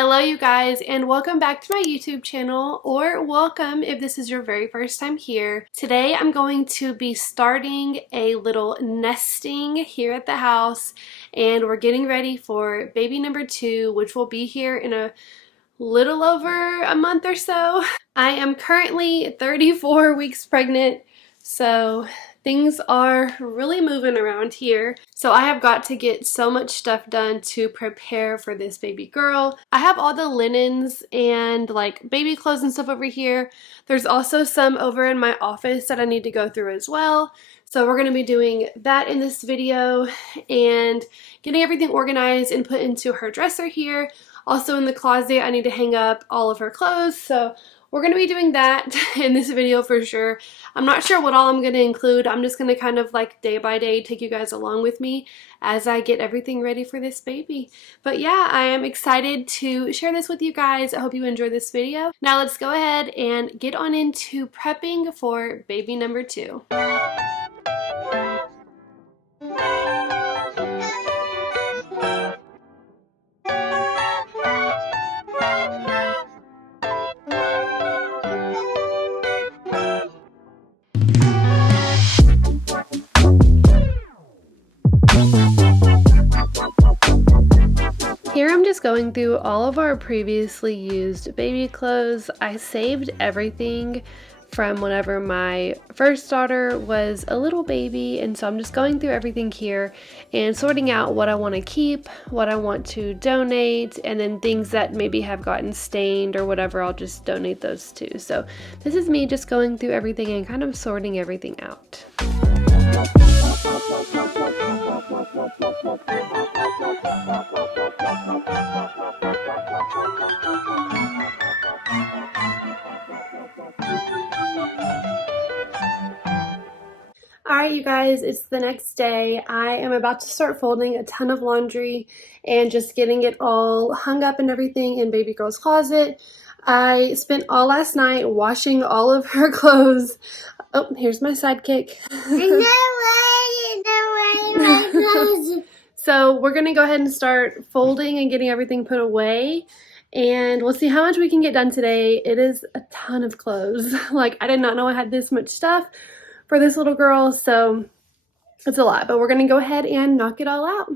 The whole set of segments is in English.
Hello you guys, and welcome back to my YouTube channel, or welcome if this is your very first time here. Today I'm going to be starting a little nesting here at the house, and we're getting ready for baby number 2, which will be here in a little over a month or so. I am currently 34 weeks pregnant, so things are really moving around here. So I have got to get so much stuff done to prepare for this baby girl. I have all the linens and like baby clothes and stuff over here. There's also some over in my office that I need to go through as well. So we're going to be doing that in this video and getting everything organized and put into her dresser here. Also in the closet, I need to hang up all of her clothes. So we're going to be doing that in this video for sure. I'm not sure what all I'm going to include. I'm just going to kind of like day by day take you guys along with me as I get everything ready for this baby. But yeah, I am excited to share this with you guys. I hope you enjoy this video. Now let's go ahead and get on into prepping for baby number 2. Here I'm just going through all of our previously used baby clothes. I saved everything from whenever my first daughter was a little baby, and so I'm just going through everything here and sorting out what I want to keep, what I want to donate, and then things that maybe have gotten stained or whatever, I'll just donate those too. So this is me just going through everything and kind of sorting everything out. Alright you guys, it's the next day. I am about to start folding a ton of laundry and just getting it all hung up and everything in baby girl's closet. I spent all last night washing all of her clothes. Oh, here's my sidekick. So we're going to go ahead and start folding and getting everything put away. And we'll see how much we can get done today. It is a ton of clothes. Like, I did not know I had this much stuff for this little girl, so it's a lot. But we're going to go ahead and knock it all out.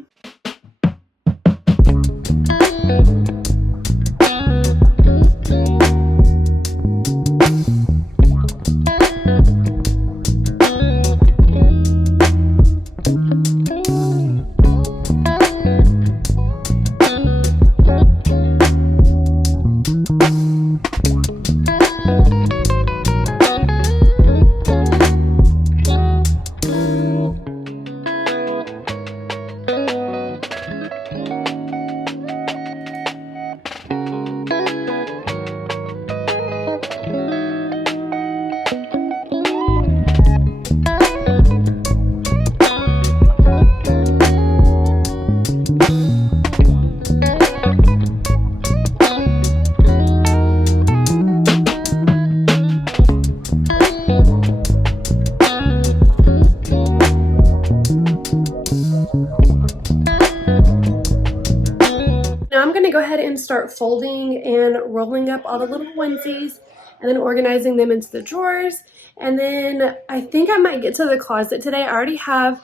Go ahead and start folding and rolling up all the little onesies and then organizing them into the drawers. And then I think I might get to the closet today. I already have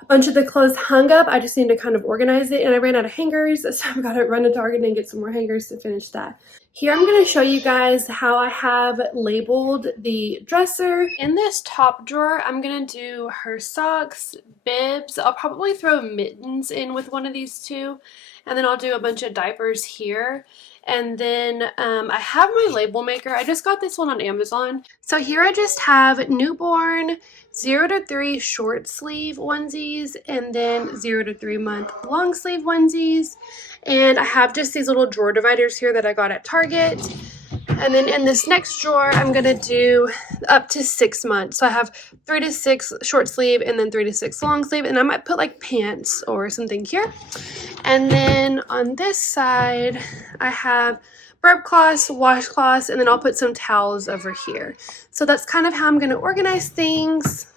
a bunch of the clothes hung up. I just need to kind of organize it, and I ran out of hangers, so I've got to run to Target and get some more hangers to finish that. Here I'm going to show you guys how I have labeled the dresser. In this top drawer, I'm going to do her socks, bibs. I'll probably throw mittens in with one of these too. And then I'll do a bunch of diapers here. And then I have my label maker. I just got this one on Amazon. So here I just have newborn 0 to 3 short sleeve onesies and then 0 to 3 month long sleeve onesies. And I have just these little drawer dividers here that I got at Target. And then in this next drawer, I'm going to do up to 6 months. So I have 3 to 6 short sleeve and then 3 to 6 long sleeve. And I might put like pants or something here. And then on this side, I have burp cloths, washcloths, and then I'll put some towels over here. So that's kind of how I'm going to organize things.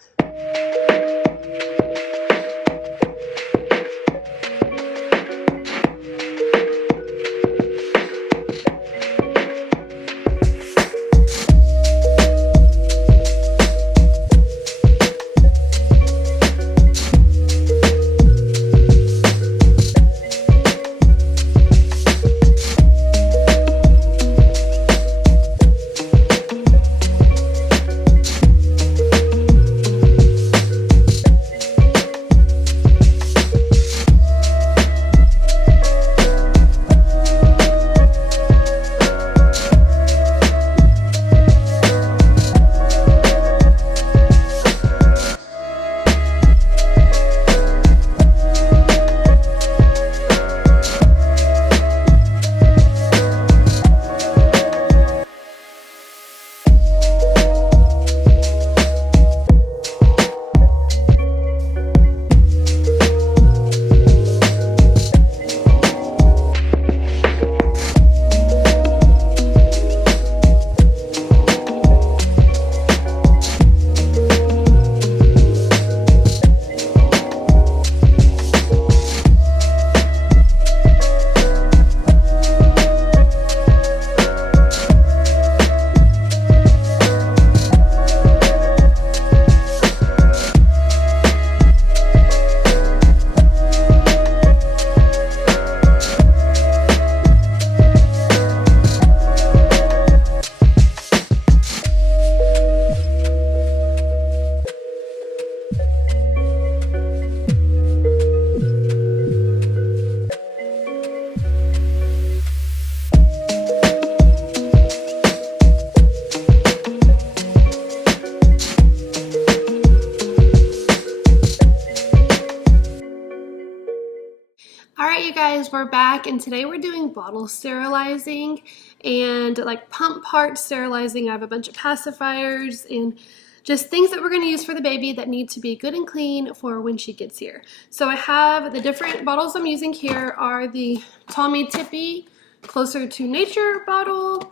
All right, you guys, we're back, and today we're doing bottle sterilizing and like pump part sterilizing. I have a bunch of pacifiers and just things that we're going to use for the baby that need to be good and clean for when she gets here. So I have the different bottles I'm using here are the Tommy Tippy Closer to Nature bottle.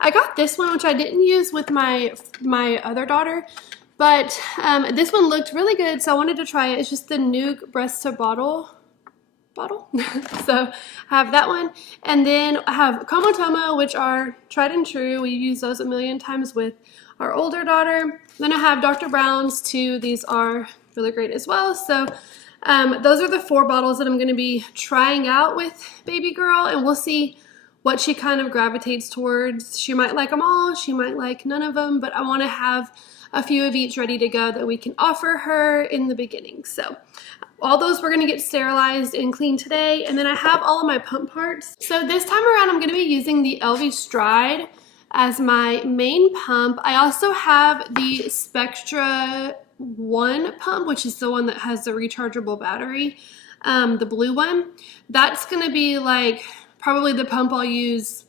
I got this one, which I didn't use with my other daughter, but this one looked really good, so I wanted to try it. It's just the Nuke breast to bottle. So I have that one, and then I have Komotomo, which are tried and true. We use those a million times with our older daughter. Then I have Dr. Brown's too. These are really great as well. So those are the 4 bottles that I'm going to be trying out with baby girl, and we'll see what she kind of gravitates towards. She might like them all, she might like none of them, but I want to have a few of each ready to go that we can offer her in the beginning. So all those we're gonna get sterilized and cleaned today, and then I have all of my pump parts. So this time around I'm gonna be using the LV Stride as my main pump. I also have the Spectra 1 pump, which is the one that has the rechargeable battery, the blue one. That's gonna be like probably the pump I'll use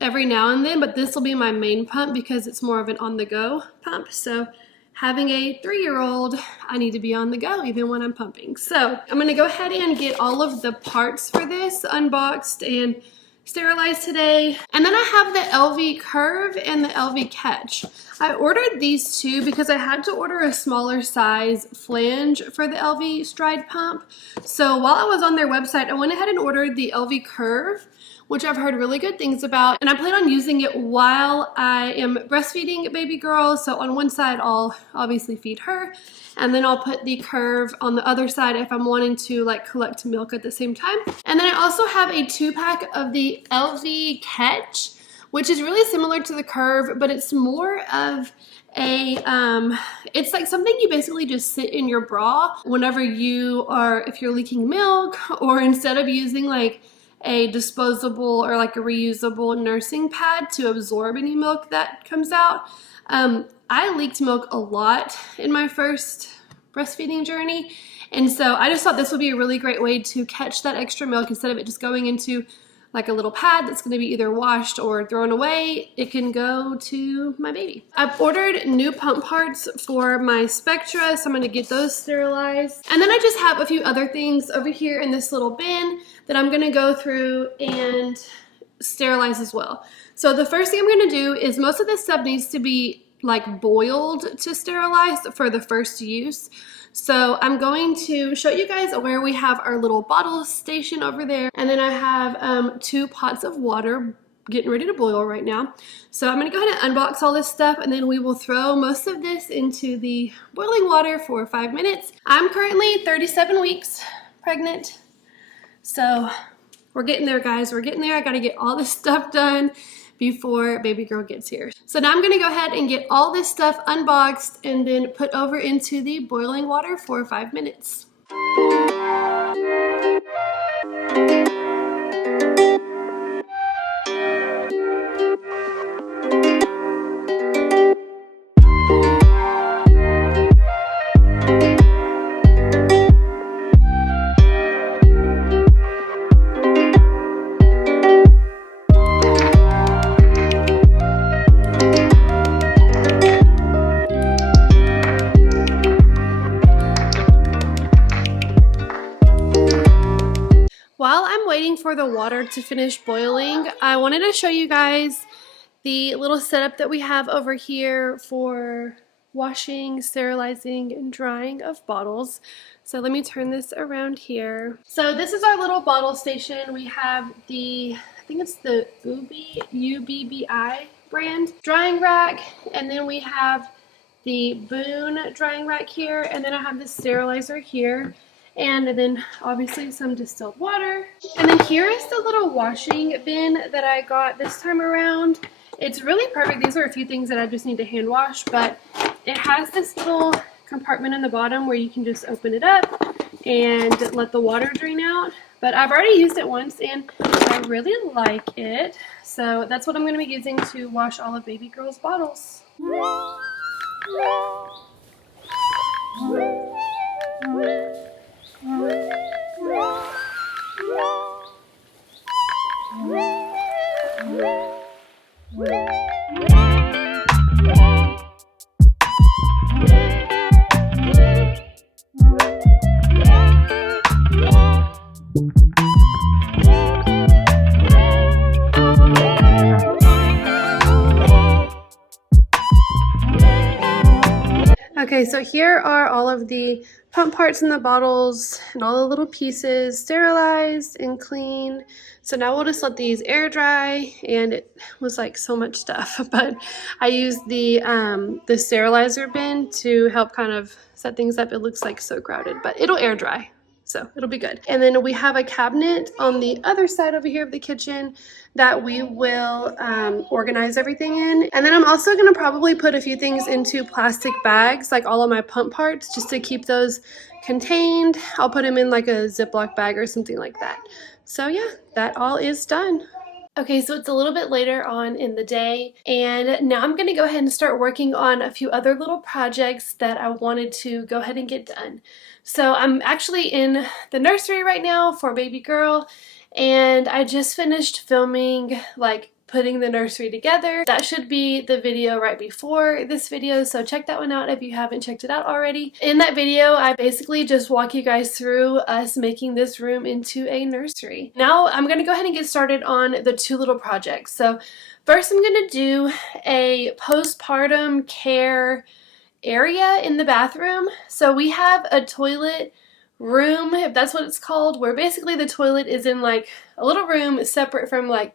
every now and then, but this will be my main pump because it's more of an on-the-go pump. So having a 3-year-old, I need to be on the go even when I'm pumping. So I'm gonna go ahead and get all of the parts for this unboxed and sterilized today. And then I have the LV Curve and the LV Catch. I ordered these two because I had to order a smaller size flange for the LV Stride pump. So while I was on their website, I went ahead and ordered the LV Curve, which I've heard really good things about, and I plan on using it while I am breastfeeding baby girl. So on one side I'll obviously feed her, and then I'll put the Curve on the other side if I'm wanting to like collect milk at the same time. And then I also have a 2-pack of the LV Catch, which is really similar to the Curve, but it's more of a it's like something you basically just sit in your bra whenever you are, if you're leaking milk, or instead of using like a disposable or like a reusable nursing pad to absorb any milk that comes out. I leaked milk a lot in my first breastfeeding journey, and so I just thought this would be a really great way to catch that extra milk instead of it just going into like a little pad that's going to be either washed or thrown away. It can go to my baby. I've ordered new pump parts for my Spectra, so I'm going to get those sterilized. And then I just have a few other things over here in this little bin that I'm going to go through and sterilize as well. So the first thing I'm going to do is, most of this stuff needs to be like boiled to sterilize for the first use. So I'm going to show you guys where we have our little bottle station over there. And then I have 2 pots of water getting ready to boil right now. So I'm gonna go ahead and unbox all this stuff, and then we will throw most of this into the boiling water for 5 minutes. I'm currently 37 weeks pregnant. So we're getting there, guys, we're getting there. I gotta get all this stuff done before baby girl gets here. So now I'm gonna go ahead and get all this stuff unboxed and then put over into the boiling water for 5 minutes. While I'm waiting for the water to finish boiling, I wanted to show you guys the little setup that we have over here for washing, sterilizing, and drying of bottles. So let me turn this around here. So this is our little bottle station. We have the, I think it's the UBBI brand drying rack, and then we have the Boone drying rack here, and then I have the sterilizer here. And then obviously some distilled water. And then here is the little washing bin that I got this time around. It's really perfect. These are a few things that I just need to hand wash, but it has this little compartment in the bottom where you can just open it up and let the water drain out. But I've already used it once and I really like it. So that's what I'm going to be using to wash all of baby girl's bottles. Okay, so here are all of the pump parts in the bottles and all the little pieces sterilized and clean. So now we'll just let these air dry, and it was like so much stuff, but I used the sterilizer bin to help kind of set things up. It looks like so crowded, but it'll air dry. So it'll be good. And then we have a cabinet on the other side over here of the kitchen that we will organize everything in. And then I'm also going to probably put a few things into plastic bags, like all of my pump parts, just to keep those contained. I'll put them in like a Ziploc bag or something like that. So yeah, that all is done. Okay, so it's a little bit later on in the day, and now I'm going to go ahead and start working on a few other little projects that I wanted to go ahead and get done. So I'm actually in the nursery right now for baby girl, and I just finished filming, like, putting the nursery together. That should be the video right before this video, so check that one out if you haven't checked it out already. In that video, I basically just walk you guys through us making this room into a nursery. Now I'm going to go ahead and get started on the two little projects. So first I'm going to do a postpartum care area in the bathroom. So we have a toilet room, if that's what it's called, where basically the toilet is in like a little room separate from like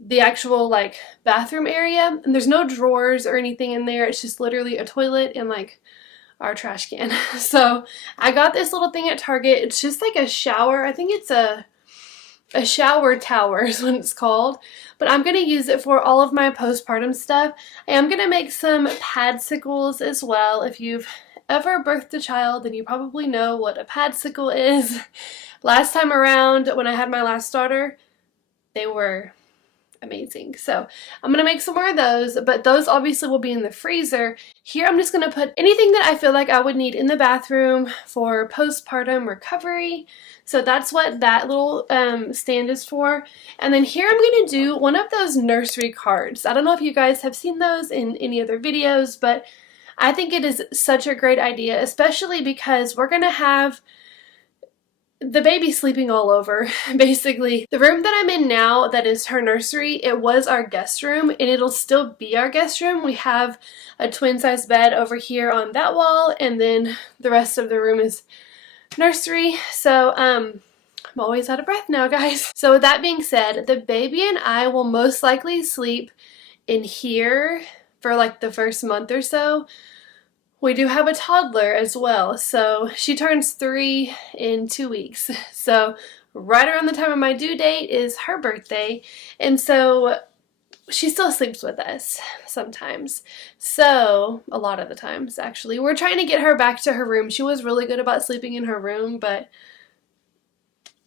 the actual like bathroom area, and there's no drawers or anything in there. It's just literally a toilet and like our trash can. So I got this little thing at Target. It's just like a shower. I think it's a shower tower is what it's called, but I'm going to use it for all of my postpartum stuff. I am going to make some padsicles as well. If you've ever birthed a child, then you probably know what a padsicle is. Last time around when I had my last daughter, they were amazing. So I'm going to make some more of those, but those obviously will be in the freezer. Here I'm just going to put anything that I feel like I would need in the bathroom for postpartum recovery. So that's what that little stand is for. And then here I'm going to do one of those nursery cards. I don't know if you guys have seen those in any other videos, but I think it is such a great idea, especially because we're going to have the baby sleeping all over, basically. The room that I'm in now, that is her nursery, it was our guest room, and it'll still be our guest room. We have a twin-size bed over here on that wall, and then the rest of the room is nursery. So, I'm always out of breath now, guys. So with that being said, the baby and I will most likely sleep in here for like the first month or so. We do have a toddler as well, so she turns 3 in 2 weeks. So right around the time of my due date is her birthday, and so she still sleeps with us sometimes. So a lot of the times, actually. We're trying to get her back to her room. She was really good about sleeping in her room, but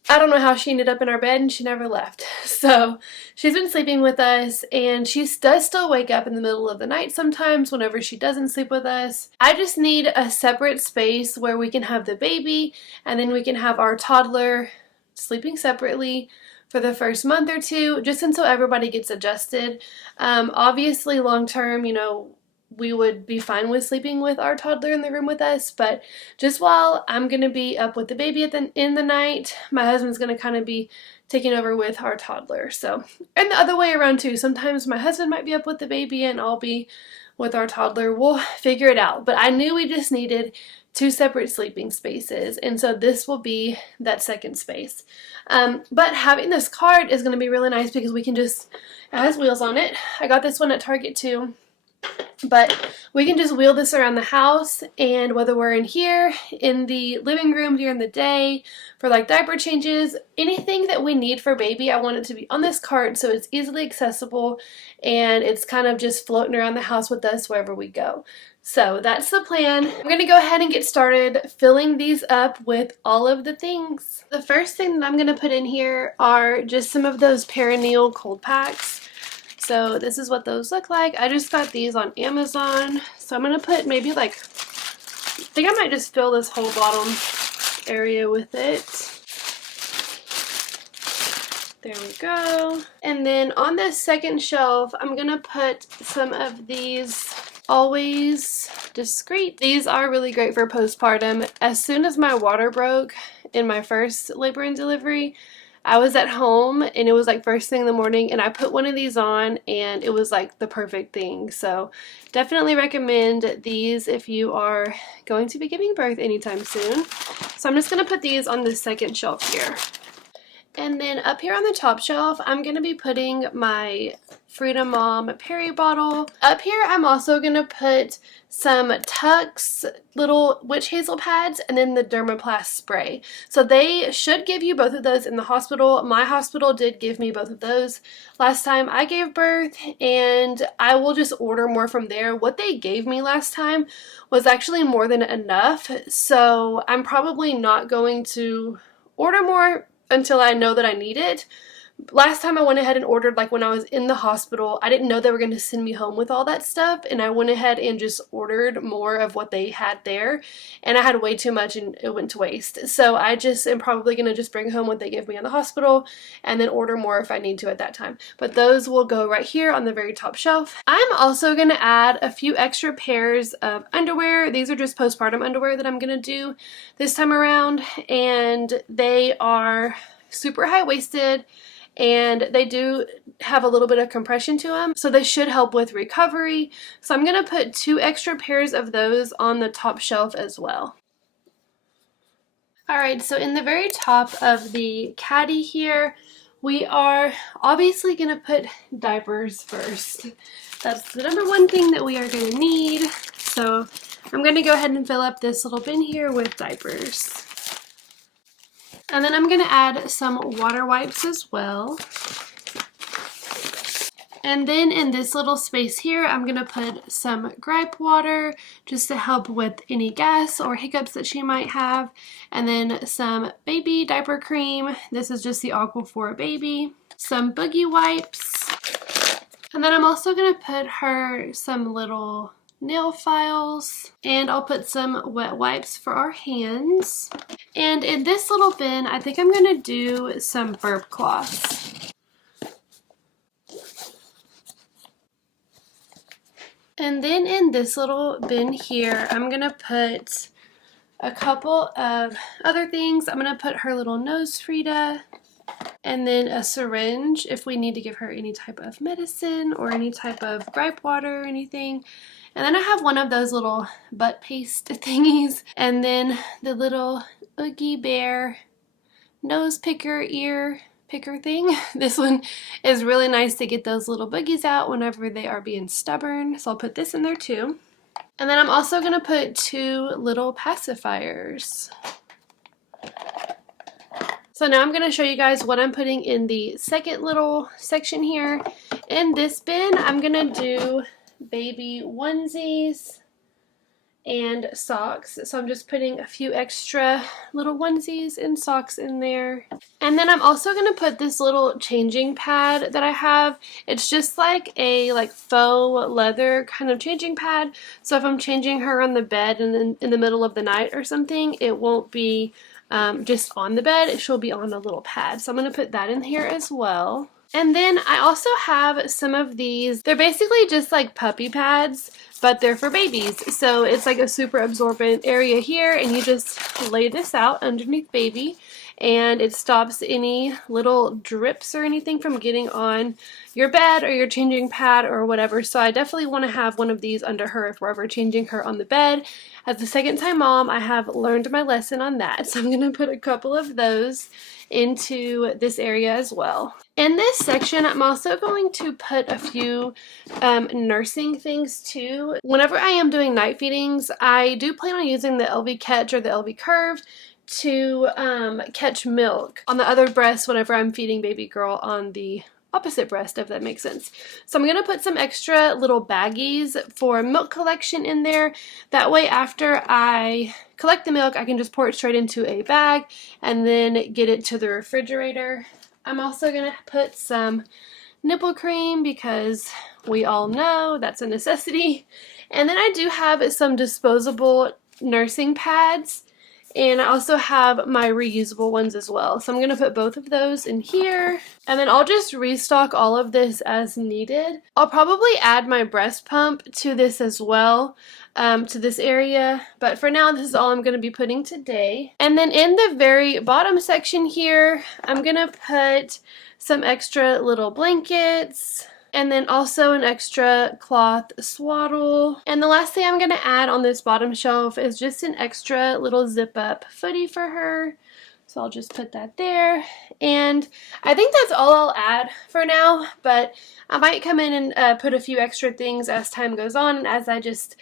I don't know how she ended up in our bed and she never left. So she's been sleeping with us, and she does still wake up in the middle of the night sometimes whenever she doesn't sleep with us. I just need a separate space where we can have the baby and then we can have our toddler sleeping separately for the first month or two, just until everybody gets adjusted. Obviously long term, you know, we would be fine with sleeping with our toddler in the room with us, but just while I'm going to be up with the baby in the night, my husband's going to kind of be taking over with our toddler. So, and the other way around too. Sometimes my husband might be up with the baby and I'll be with our toddler. We'll figure it out. But I knew we just needed 2 separate sleeping spaces, and so this will be that second space. But having this cart is going to be really nice because we can just, it has wheels on it. I got this one at Target too. But we can just wheel this around the house, and whether we're in here, in the living room during the day, for like diaper changes, anything that we need for baby, I want it to be on this cart so it's easily accessible and it's kind of just floating around the house with us wherever we go. So that's the plan. I'm going to go ahead and get started filling these up with all of the things. The first thing that I'm going to put in here are just some of those perineal cold packs. So this is what those look like. I just got these on Amazon. So I'm going to put maybe like, I think I might just fill this whole bottom area with it. There we go. And then on this second shelf, I'm going to put some of these Always Discreet. These are really great for postpartum. As soon as my water broke in my first labor and delivery, I was at home and it was like first thing in the morning, and I put one of these on and it was like the perfect thing. So definitely recommend these if you are going to be giving birth anytime soon. So I'm just going to put these on the second shelf here. And then up here on the top shelf, I'm going to be putting my Freedom Mom Perry bottle. Up here, I'm also going to put some Tux little witch hazel pads and then the Dermaplast spray. So they should give you both of those in the hospital. My hospital did give me both of those last time I gave birth, and I will just order more from there. What they gave me last time was actually more than enough, so I'm probably not going to order more until I know that I need it. Last time I went ahead and ordered, like when I was in the hospital, I didn't know they were going to send me home with all that stuff, and I went ahead and just ordered more of what they had there, and I had way too much and it went to waste. So I just am probably going to just bring home what they give me in the hospital and then order more if I need to at that time. But those will go right here on the very top shelf. I'm also going to add a few extra pairs of underwear. These are just postpartum underwear that I'm going to do this time around, and they are super high-waisted, and they do have a little bit of compression to them, so they should help with recovery. So I'm going to put 2 extra pairs of those on the top shelf as well. Alright, so in the very top of the caddy here, we are obviously going to put diapers first. That's the number one thing that we are going to need. So I'm going to go ahead and fill up this little bin here with diapers. And then I'm going to add some water wipes as well. And then in this little space here, I'm going to put some gripe water just to help with any gas or hiccups that she might have. And then some baby diaper cream. This is just the Aquaphor Baby. Some boogie wipes. And then I'm also going to put her some little nail files, and I'll put some wet wipes for our hands. And in this little bin, I think I'm going to do some burp cloths. And then in this little bin here, I'm going to put a couple of other things. I'm going to put her little nose Frida, and then a syringe if we need to give her any type of medicine or any type of gripe water or anything. And then I have one of those little butt paste thingies, and then the little Oogie Bear nose picker, ear picker thing. This one is really nice to get those little boogies out whenever they are being stubborn, so I'll put this in there too. And then I'm also going to put 2 little pacifiers. So now I'm going to show you guys what I'm putting in the second little section here. In this bin, I'm going to do baby onesies and socks. So I'm just putting a few extra little onesies and socks in there. And then I'm also going to put this little changing pad that I have. It's just like a faux leather kind of changing pad. So if I'm changing her on the bed and in the middle of the night or something, it won't be just on the bed. She'll be on a little pad. So I'm going to put that in here as well. And then I also have some of these. They're basically just like puppy pads, but they're for babies. So it's like a super absorbent area here, and you just lay this out underneath baby, and it stops any little drips or anything from getting on your bed or your changing pad or whatever. So I definitely want to have one of these under her if we're ever changing her on the bed. As a second-time mom, I have learned my lesson on that. So I'm going to put a couple of those into this area as well. In this section, I'm also going to put a few nursing things too. Whenever I am doing night feedings, I do plan on using the LV Catch or the LV Curve to catch milk on the other breast whenever I'm feeding baby girl on the opposite breast, if that makes sense. So I'm going to put some extra little baggies for milk collection in there. That way after I collect the milk, I can just pour it straight into a bag and then get it to the refrigerator. I'm also going to put some nipple cream because we all know that's a necessity. And then I do have some disposable nursing pads And I also have my reusable ones as well. So I'm going to put both of those in here. And then I'll just restock all of this as needed. I'll probably add my breast pump to this as well, to this area. But for now, this is all I'm going to be putting today. And then in the very bottom section here, I'm going to put some extra little blankets. And then also an extra cloth swaddle. And the last thing I'm going to add on this bottom shelf is just an extra little zip up footie for her. So I'll just put that there. And I think that's all I'll add for now, but I might come in and put a few extra things as time goes on and as I just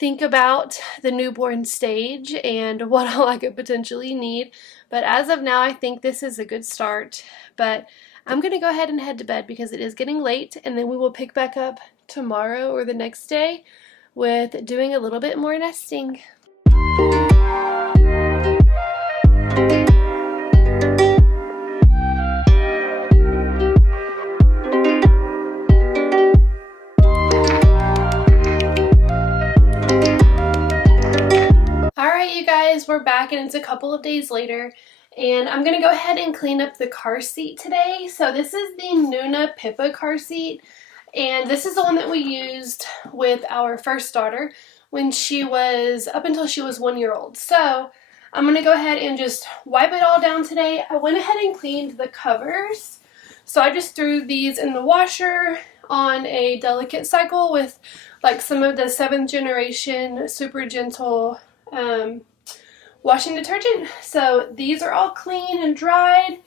think about the newborn stage and what all I could potentially need. But as of now, I think this is a good start. But I'm going to go ahead and head to bed because it is getting late, and then we will pick back up tomorrow or the next day with doing a little bit more nesting. Alright, you guys, we're back and it's a couple of days later. And I'm going to go ahead and clean up the car seat today. So this is the Nuna Pippa car seat. And this is the one that we used with our first daughter when she was, up until she was 1 year old. So I'm going to go ahead and just wipe it all down today. I went ahead and cleaned the covers. So I just threw these in the washer on a delicate cycle with like some of the 7th generation super gentle washing detergent. So these are all clean and dried,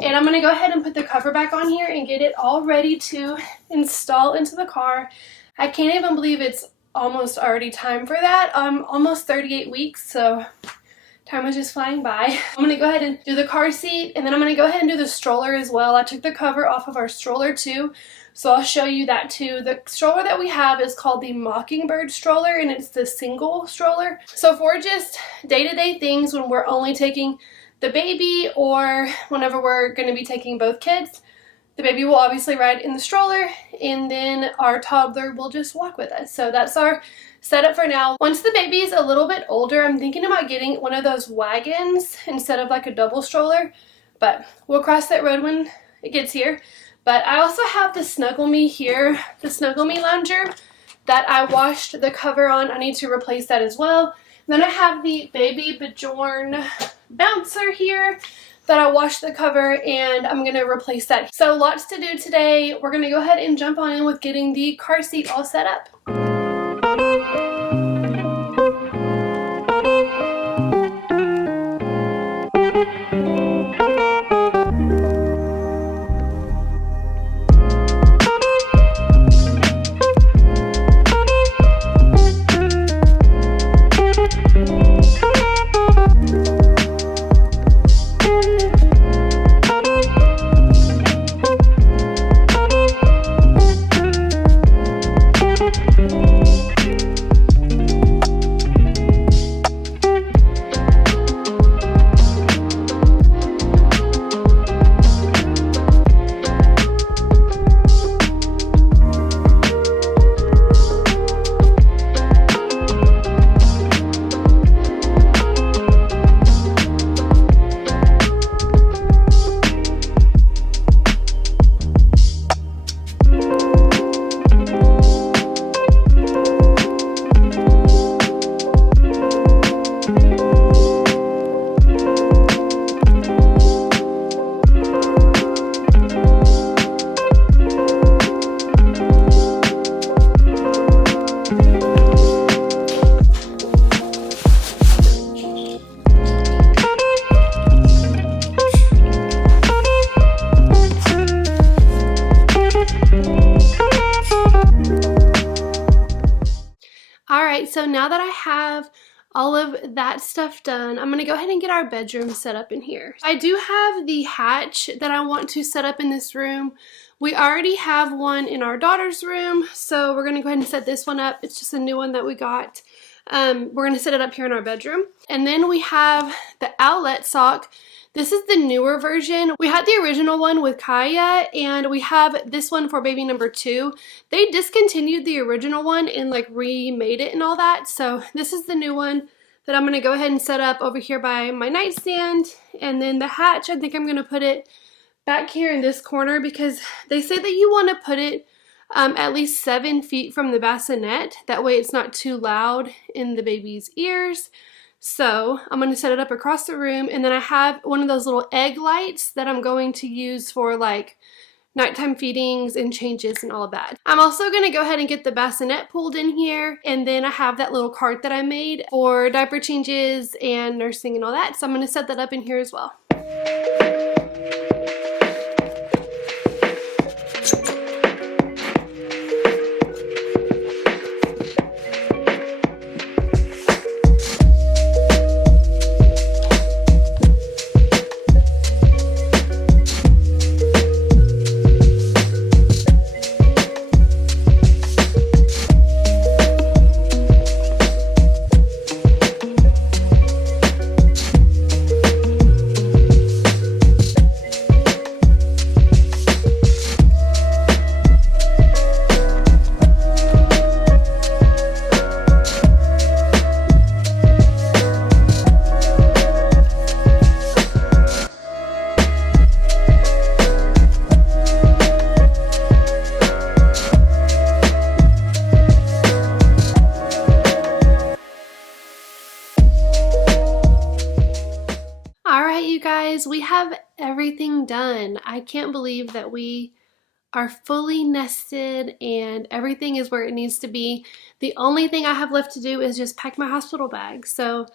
and I'm going to go ahead and put the cover back on here and get it all ready to install into the car. I can't even believe it's almost already time for that. I'm almost 38 weeks, so time was just flying by. I'm going to go ahead and do the car seat, and then I'm going to go ahead and do the stroller as well. I took the cover off of our stroller too, so I'll show you that too. The stroller that we have is called the Mockingbird stroller, and it's the single stroller. So for just day-to-day things when we're only taking the baby or whenever we're going to be taking both kids, the baby will obviously ride in the stroller, and then our toddler will just walk with us. So that's our setup for now. Once the baby is a little bit older, I'm thinking about getting one of those wagons instead of like a double stroller, but we'll cross that road when it gets here. But I also have the Snuggle Me here, the Snuggle Me lounger that I washed the cover on. I need to replace that as well. Then I have the Baby Bjorn bouncer here that I washed the cover, and I'm going to replace that. So lots to do today. We're going to go ahead and jump on in with getting the car seat all set up. So now that I have all of that stuff done, I'm going to go ahead and get our bedroom set up in here. I do have the hatch that I want to set up in this room. We already have one in our daughter's room, so we're going to go ahead and set this one up. It's just a new one that we got. We're going to set it up here in our bedroom. And then we have the outlet sock. This is the newer version. We had the original one with Kaya, and we have this one for baby number 2. They discontinued the original one and like remade it and all that. So this is the new one that I'm gonna go ahead and set up over here by my nightstand. And then the hatch, I think I'm gonna put it back here in this corner because they say that you wanna put it at least 7 feet from the bassinet. That way it's not too loud in the baby's ears. So I'm going to set it up across the room, and then I have one of those little egg lights that I'm going to use for like nighttime feedings and changes and all of that. I'm also going to go ahead and get the bassinet pulled in here, and then I have that little cart that I made for diaper changes and nursing and all that. So I'm going to set that up in here as well. You guys, we have everything done. I can't believe that we are fully nested and everything is where it needs to be. The only thing I have left to do is just pack my hospital bag. So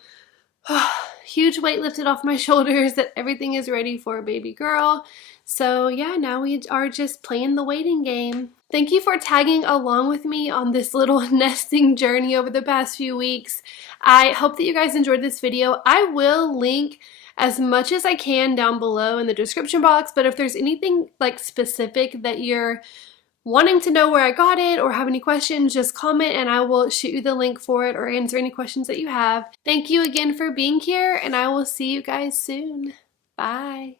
huge weight lifted off my shoulders that everything is ready for a baby girl. So yeah, now we are just playing the waiting game. Thank you for tagging along with me on this little nesting journey over the past few weeks. I hope that you guys enjoyed this video. I will link as much as I can down below in the description box, but if there's anything like specific that you're wanting to know where I got it or have any questions, just comment and I will shoot you the link for it or answer any questions that you have. Thank you again for being here, and I will see you guys soon. Bye.